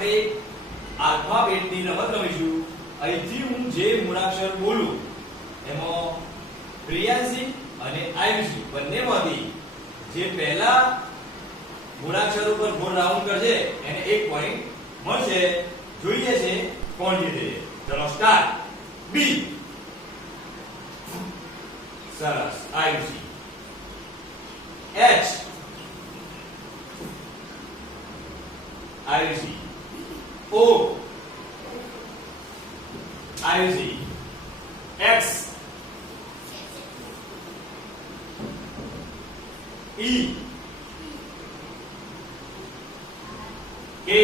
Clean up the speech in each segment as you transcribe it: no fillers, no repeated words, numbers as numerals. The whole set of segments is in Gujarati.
આપણે આલ્ફાબેટની રમત રમીશું. અહીંથી હું જે મૂળાક્ષર બોલું એમાં પ્રિયાંશી અને આયુષી બંનેમાંથી જે પહેલા મૂળાક્ષર ઉપર ગોળ રાઉન્ડ કરશે એને 1 પોઈન્ટ મળશે. જોઈએ છે કોણ જીતે. ચલો સ્ટાર્ટ. બી. સરસ. આયુષી. એચ. આયુષી. ઓ. આયુષી. એક્સ. ઈ. કે.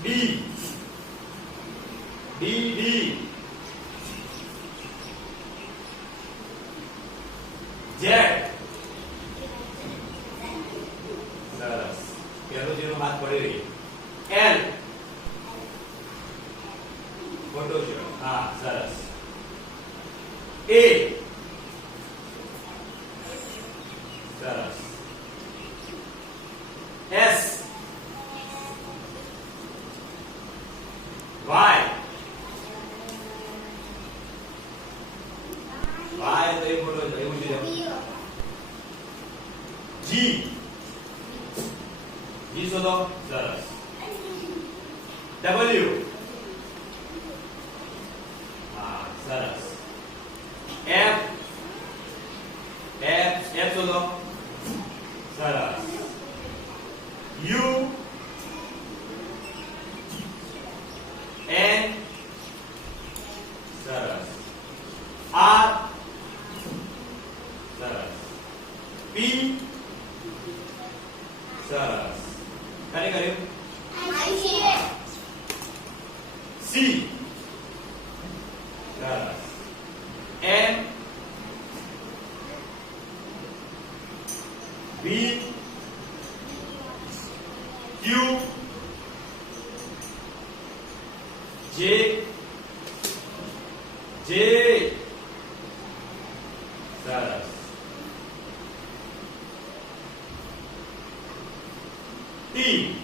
ડી. ડી. ઝેડ. સરસ. પેલો જેનો હાથ પડ્યો એ એલ. ફોટો છે. હા, સરસ. એ. સરસ. એસ. વાય. વાય તો એ ફોટો છે એવું છે. જી. જી શોધો. સરસ. ડબલ્યુ. હા, સરસ. એફ. એફ શોધો. સરસ. યુ. એન. સરસ. આર. સરસ. પી. સરસ. કને કર્યું? સી. સરસ. એમ. બી. ક્યુ. જે. સરસ. ટી.